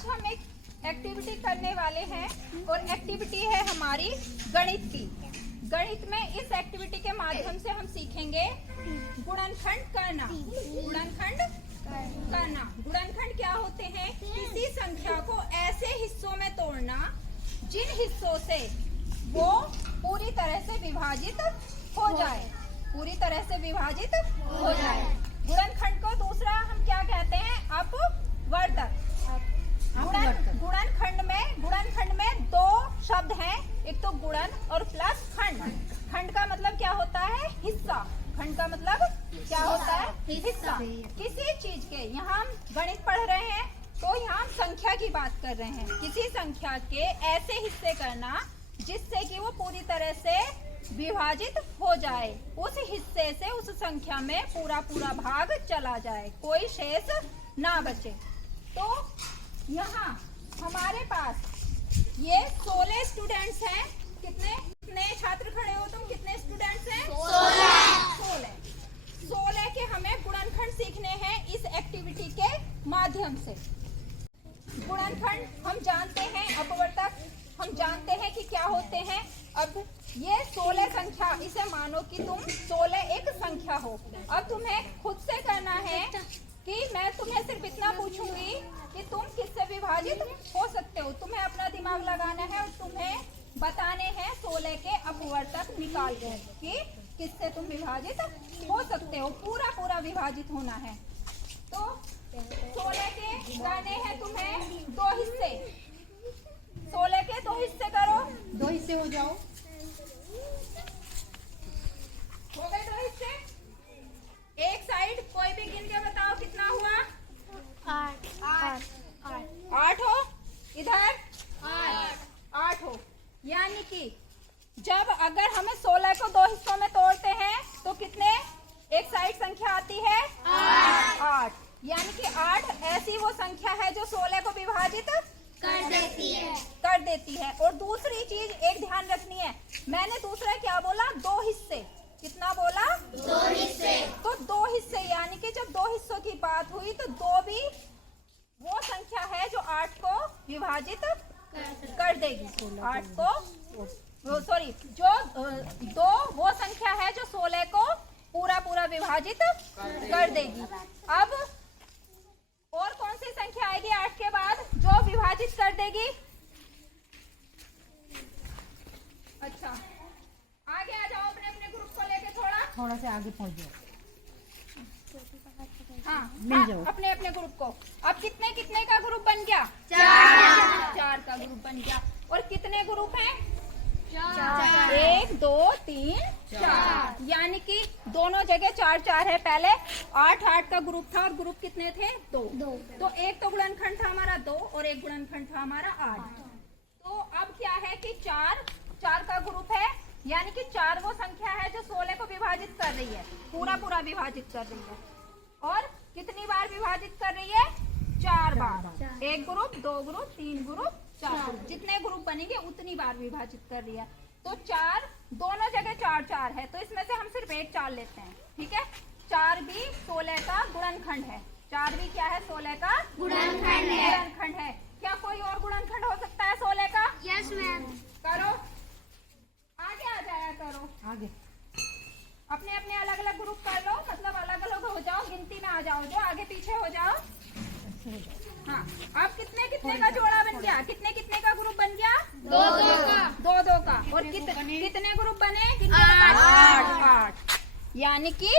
आज हम एक एक्टिविटी करने वाले हैं और एक्टिविटी है हमारी गणित की। गणित में इस एक्टिविटी के माध्यम से हम सीखेंगे गुणनखंड करना। गुणनखंड करना। गुणनखंड क्या होते हैं? किसी संख्या को ऐसे हिस्सों में तोड़ना जिन हिस्सों से वो पूरी तरह से विभाजित हो जाए। पूरी तरह से विभाजित हो जाए। गुणनखंड को दूसरा हम क्या कहते हैं? अपवर्तक। गुणनखंड में दो शब्द हैं, एक तो गुणन और प्लस खंड। खंड का मतलब क्या होता है? हिस्सा। खंड का मतलब क्या होता है? हिस्सा। किसी चीज के, यहाँ हम गणित पढ़ रहे हैं तो यहाँ हम संख्या की बात कर रहे हैं। किसी संख्या के ऐसे हिस्से करना जिससे कि वो पूरी तरह से विभाजित हो जाए, उस हिस्से से उस संख्या में पूरा भाग चला जाए, कोई शेष ना बचे। तो यहाँ हमारे पास ये 16 स्टूडेंट्स हैं। कितने छात्र खड़े हो तुम? कितने स्टूडेंट्स हैं? 16 के हमें गुणनखंड सीखने हैं इस एक्टिविटी के माध्यम से। गुणनखंड हम जानते हैं, अपवर्तक हम जानते हैं कि क्या होते हैं। अब ये 16 संख्या, इसे मानो कि तुम 16 एक संख्या हो। अब तुम्हें खुद से करना है कि मैं तुम्हें सिर्फ इतना पूछूंगी कि तुम किससे विभाजित हो सकते हो। तुम्हें अपना दिमाग लगाना है और तुम्हें बताने हैं 16 के अपवर्तक निकाल कर कि किससे तुम विभाजित हो सकते हो। पूरा विभाजित होना है। तो 16 के करने हैं तुम्हें दो हिस्से। 16 के दो हिस्से करो। दो हिस्से हो जाओ। हो गए दो हिस्से। एक साइड कोई भी गिन के बताओ कितना हुआ? 8 हो। इधर 8 हो। यानी कि जब अगर हमें 16 को दो हिस्सों में तोड़ते हैं तो कितने एक साइड संख्या आती है? 8। यानी कि 8 ऐसी वो संख्या है जो 16 को विभाजित कर देती है। और दूसरी चीज एक ध्यान रखनी है, मैंने दूसरा क्या बोला? दो हिस्से। कितना बोला? दो हिस्से। तो दो हिस्से यानी कि जब दो हिस्सों की बात हुई तो दो भी वो संख्या है जो 8 को विभाजित कर देगी। 8 को सॉरी जो दो वो संख्या है जो 16 को पूरा विभाजित कर देगी। अब और कौन सी संख्या आएगी 8 के बाद जो विभाजित कर देगी? अच्छा, आगे आ जाओ अपने अपने ग्रुप को लेके थोड़ा से आगे पहुंच जाओ। हाँ, अपने अपने ग्रुप को। अब कितने का ग्रुप बन गया? 4 का ग्रुप बन गया। और कितने ग्रुप हैं? 1 2 3 4। यानी कि दोनों जगह 4 है। पहले 8 का ग्रुप था और ग्रुप कितने थे? 2। तो एक तो गुणनखंड था हमारा 2 और एक गुणनखंड था हमारा 8। तो अब क्या है कि 4 का ग्रुप है। यानी कि 4 वो संख्या है जो 16 को विभाजित कर रही है, पूरा विभाजित कर रही है। और कितनी बार विभाजित कर रही है? 4 बार। एक ग्रुप, 2 ग्रुप, 3 ग्रुप, 4 ग्रुप। जितने ग्रुप बनेंगे उतनी बार विभाजित कर रही है। तो 4 दोनों जगह 4 है। तो इसमें से हम सिर्फ एक 4 लेते हैं। ठीक है। 4 भी 16 का गुणनखंड है। 4 भी क्या है? 16 का गुणनखंड है। क्या कोई और गुणनखंड हो सकता है 16 का? Yes ma'am. करो, आगे आ जाया करो। आगे अपने अपने अलग अलग ग्रुप कर लो, मतलब अलग अलग हो जाओ, गिनती में आ जाओ, जो आगे पीछे हो जाओ। हाँ, अब कितने का जोड़ा बन गया? कितने का ग्रुप बन गया? 2 का। और कितने ग्रुप बने? 8। यानी कि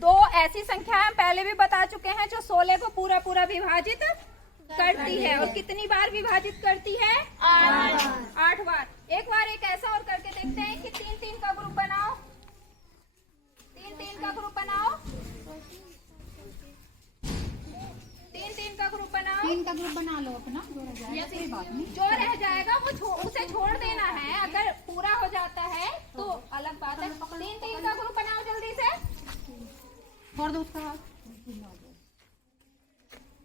2 ऐसी संख्या हम पहले भी बता चुके हैं जो 16 को पूरा विभाजित करती है। और कितनी बार विभाजित करती है? 8 बार। एक बार एक ऐसा और करके देखते हैं कि 3 का ग्रुप बनाओ। 3 का ग्रुप बनाओ। 3 का ग्रुप बनाओ। 3 का ग्रुप बना लो अपना। कोई बात नहीं, जो रह जाएगा वो उसे छोड़ देना है। अगर पूरा हो जाता है तो अलग बात है। 3 का ग्रुप बनाओ जल्दी से। छोड़ दो उसका हाथ।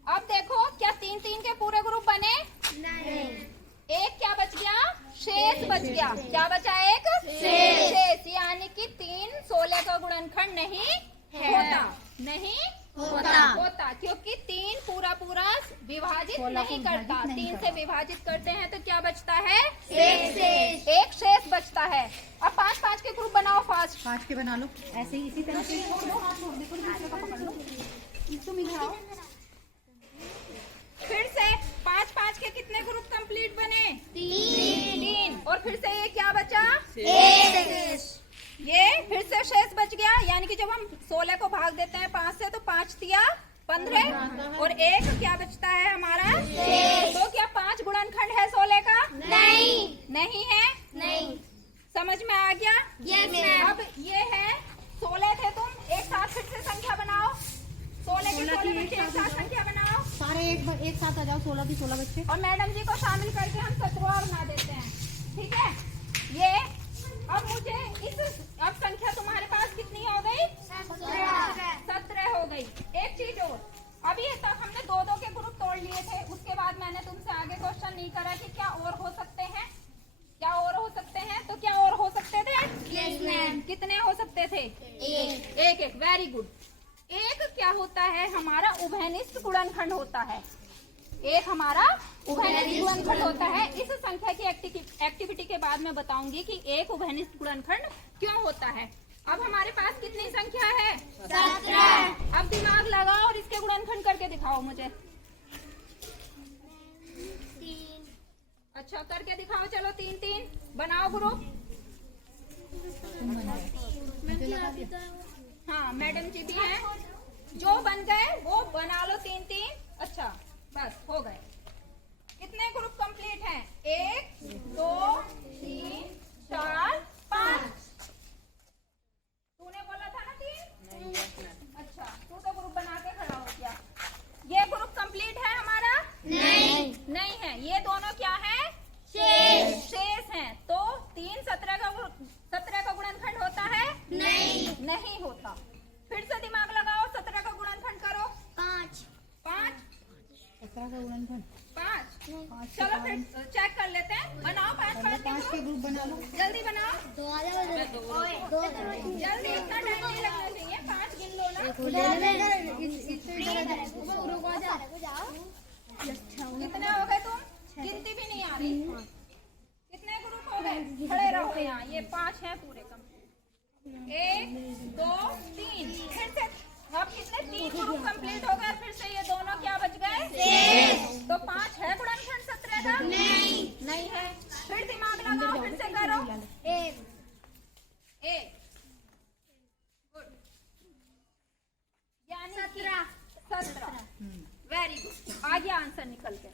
अब देखो क्या 3 के पूरे ग्रुप बने? नहीं। एक क्या बच गया? शेष बच गया। क्या बचा? एक शेष। यानी कि 3 16 का गुणनखंड नहीं होता। क्योंकि 3 पूरा विभाजित 16 नहीं को करता। विभाजित नहीं 3 से करता। विभाजित करते हैं तो क्या बचता है? एक शेष बचता है। अब 5-5 के ग्रुप बनाओ फास्ट। 5 के बना लो, ऐसे ही इसी तरह से छोड़ दो, हाथ छोड़ दो, दूसरे का पकड़ लो। तुम इधर आओ। फिर से 5-5 के कितने ग्रुप कंप्लीट बने? 3। और फिर से ये क्या बचा? ये फिर से शेष बच गया, यानी कि जब हम 16 को भाग देते हैं 5 से तो 5 दिया 15 और 1 क्या बचता है हमारा? तो क्या 5 गुणनखंड है 16 का? नहीं है। समझ में आ गया? अब ये है 16 थे तुम, एक साथ फिर से संख्या बनाओ। 16 के 16 बच्चे एक साथ संख्या बनाओ। सारे एक साथ आ जाओ, 16 की 16 बच्चे। और मैडम जी को शामिल करके हम 17वां बना देते हैं। ठीक है, ये अब मुझे अब संख्या तुम्हारे पास कितनी हो गई? 17 हो गई। एक चीज और, अभी तक हमने 2-2 के ग्रुप तोड़ लिए थे, उसके बाद मैंने तुमसे आगे क्वेश्चन नहीं करा कि क्या और हो सकते हैं, क्या और हो सकते हैं। तो क्या और हो सकते थे? कितने हो सकते थे? एक। Very good. एक क्या होता है? हमारा उभयनिष्ठ गुणनखंड होता है। एक हमारा उभयनिष्ठ गुणनखंड होता है। इस संख्या की एक्टिविटी के बाद मैं बताऊंगी कि एक उभयनिष्ठ गुणनखंड क्यों होता है। अब हमारे पास कितनी संख्या है? 17। अब दिमाग लगाओ और इसके गुणनखंड करके दिखाओ मुझे। 3। अच्छा, करके दिखाओ। चलो 3-3 बनाओ ग्रुप। हाँ, मैडम जी भी हैं। जो बन गए वो बना लो 3-3। अच्छा, बस हो गए। कितने ग्रुप कंप्लीट हैं? 1 2 3 4 5। तूने बोला था ना 3? अच्छा, तू तो ग्रुप बना के खड़ा हो गया। ये ग्रुप कंप्लीट है हमारा? नहीं है। ये दोनों क्या है? शेष हैं। तो 3 17 का गुणनखंड होता है? नहीं होता। फिर से दिमाग लगाओ, 17 का गुणनखंड करो। 5 17 का गुणनखंड 5। चलो फिर चेक कर लेते हैं। बनाओ 5 के ग्रुप बना लो। जल्दी बनाओ। 2 जल्दी, इतना टाइम नहीं लगना चाहिए। 5 गिन लो ना। कितने हो गए तुम? गिनती भी नहीं आ रही। कितने ग्रुप हो गए? खड़े रहो यहाँ। ये 5 हैं पूरे कंप्लीट। 1 2 3। फिर से अब कितने? 3 ग्रुप कंप्लीट हो गए। फिर से ये दोनों क्या बच गए? तो 5 है गुणनखंड 17 का? नहीं है। फिर दिमाग लगाओ, फिर से करो। 1 गुड, यानी 17। वेरी गुड, आ गया आंसर निकल के।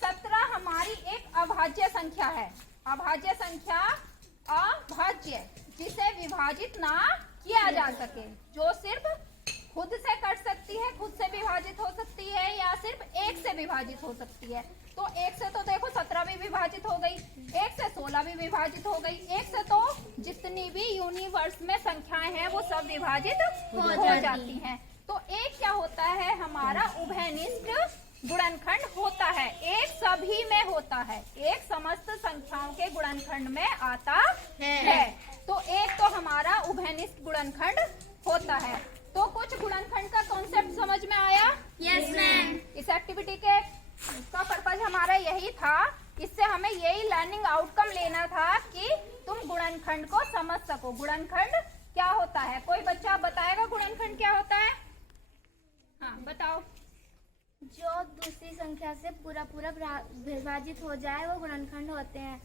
17 हमारी एक अभाज्य संख्या है। अभाज्य संख्या अभाज्य, जिसे विभाजित ना किया जा सके, जो सिर्फ खुद से कट सकती है, खुद से विभाजित हो सकती है, या सिर्फ 1 से विभाजित हो सकती है। तो 1 से तो देखो 17 भी विभाजित हो गई, 1 से 16 भी विभाजित हो गई, 1 से तो जितनी भी यूनिवर्स में संख्याएं हैं वो सब विभाजित हो जाती हैं। तो 1 क्या होता है? हमारा उभयनिष्ठ गुणनखंड होता है। 1 सभी में होता है, 1 समस्त संख्याओं के गुणनखंड में आता है। तो 1 तो हमारा उभयनिष्ठ गुणनखंड होता है। तो कुछ गुणनखंड का कॉन्सेप्ट समझ में आया? Yes ma'am. इस एक्टिविटी के का पर्पज हमारा यही था। इससे हमें यही लर्निंग आउटकम लेना था कि तुम गुणनखंड को समझ सको। गुणनखंड क्या होता है? कोई बच्चा बताएगा गुणनखंड क्या होता है? हाँ बताओ। जो दूसरी संख्या से पूरा विभाजित हो जाए वो गुणनखंड होते हैं।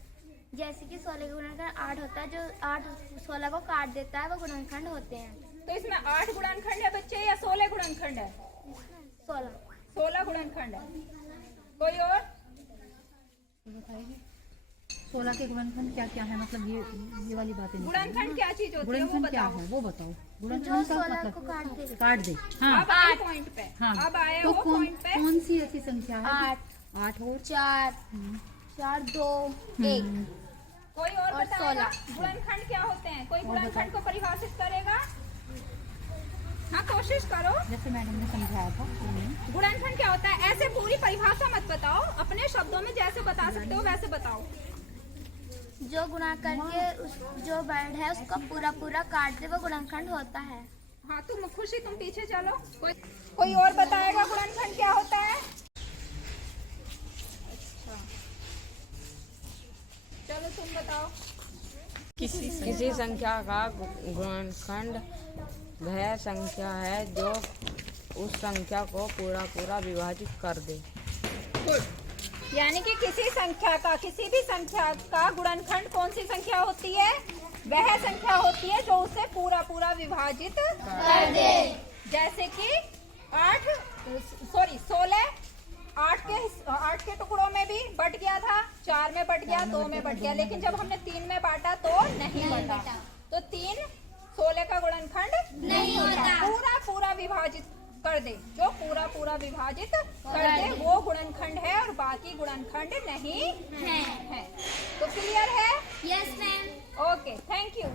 जैसे कि 16 का गुणनखंड 8 होता है, जो 8 16 को काट देता है वो गुणनखंड होते हैं। तो इसमें 8 गुणनखंड है बच्चे या 16 गुणनखंड है? 16 गुणनखंड है। कोई और बताएगी? 16 के गुणनखंड क्या क्या है? मतलब ये वाली बातें नहीं। गुणनखंड क्या चीज होती है वो गुणनखंड क्या बताओ। है वो बताओ। जो गुणनखंड का 16 को मतलब काट दे। हाँ, अब आए पॉइंट पे। हाँ। अब आए तो हो पॉइंट पे। कौन सी ऐसी संख्या है? 8 और 4 2 1। कोई और और बताएगा 16। गुणनखंड क्या होते हैं? कोई और गुणनखंड बताओ। को परिभाषित करेगा? हाँ कोशिश करो। जैसे मैडम ने समझाया था। गुणनखंड क्या होता है? ऐसे पूरी परिभाषा मत बताओ, अपने शब्दों में जैसे बता सकते हो वैसे बताओ। जो गुणा करके जो वर्ड है उसको पूरा काट दे वो गुणनखंड होता है। हाँ तुम खुशी, तुम पीछे चलो। कोई और बताएगा गुणनखंड क्या होता है? तुम बताओ। किसी संख्या का गुणनखंड वह संख्या है जो उस संख्या को पूरा विभाजित कर दे। गुड। यानी कि किसी भी संख्या का गुणनखंड कौन सी संख्या होती है? वह संख्या होती है जो उसे पूरा विभाजित कर दे। जैसे कि 16 8 के टुकड़ों में भी बट गया था, 4 में बट गया, 2 में बट गया, लेकिन जब हमने 3 में बांटा तो नहीं बटा। तो 3 16 का गुणनखंड नहीं होता। पूरा विभाजित कर दे, जो पूरा विभाजित कर दे वो गुणनखंड है और बाकी गुणनखंड नहीं है। तो क्लियर है? Yes ma'am. Okay, thank you.